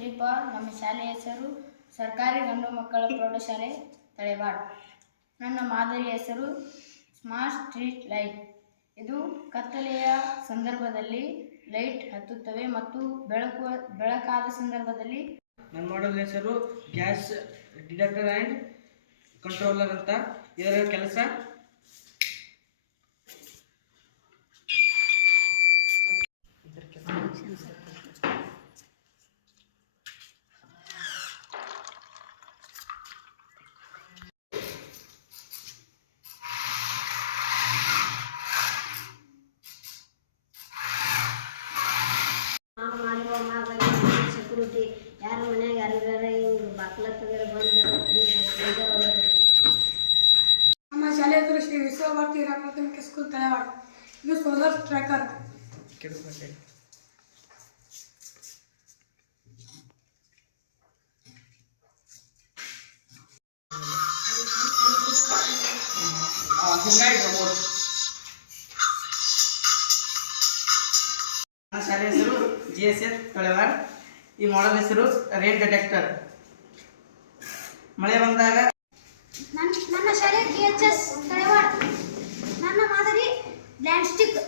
ಸಂದೀಪ. ನಮ್ಮ ಶಾಲೆಯ ಹೆಸರು ಸರ್ಕಾರಿ ಗಂಡು ಮಕ್ಕಳ ಪ್ರೌಢಶಾಲೆ ತಳೆವಾಡ್. ನನ್ನ ಮಾದರಿಯ ಹೆಸರು ಸ್ಮಾರ್ಟ್ ಸ್ಟ್ರೀಟ್ ಲೈಟ್. ಇದು ಕತ್ತಲೆಯ ಸಂದರ್ಭದಲ್ಲಿ ಲೈಟ್ ಹತ್ತುತ್ತವೆ ಮತ್ತು ಬೆಳಕಾದ ಸಂದರ್ಭದಲ್ಲಿ. ನನ್ನ ಮಾಡಲ್ ಹೆಸರು ಗ್ಯಾಸ್ ಡಿಟೆಕ್ಟರ್ ಆ್ಯಂಡ್ ಕಂಟ್ರೋಲರ್ ಅಂತ. ಇದರ ಕೆಲಸ ಸೆಕ್ಯೂರಿಟಿ ಯಾರ ಮನ್ಯಾಗ ಯಾರಿಗಾರ ಹಿಂಗೆ ಬಾಕ್ಲ ತೆಗೆದು ಬಂದು ನಮ್ಮ ಶಾಲೆ ಹೆಸರು ಶ್ರೀ ವಿಶ್ವಭಾರತಿ ರಾಮಕಂಕ ಸ್ಕೂಲ್ ತಳೆವಾಡ. ಇದು ಸೋಲಾರ್ ಟ್ರ್ಯಾಕರ್. ನನ್ನ ಶಾಲೆ ಹೆಸರು GSS ತಳೆವಾಡ್. ಈ ಮಾಡಲ್ ಹೆಸರು ರೇನ್ ಡಿಟೆಕ್ಟರ್. ಮಳೆ ಬಂದಾಗ. ನನ್ನ ಶಾಲೆ GHS ತಳೆವಾಡ. ನನ್ನ ಮಾದರಿ ಲ್ಯಾಂಡ್ ಸ್ಟಿಕ್.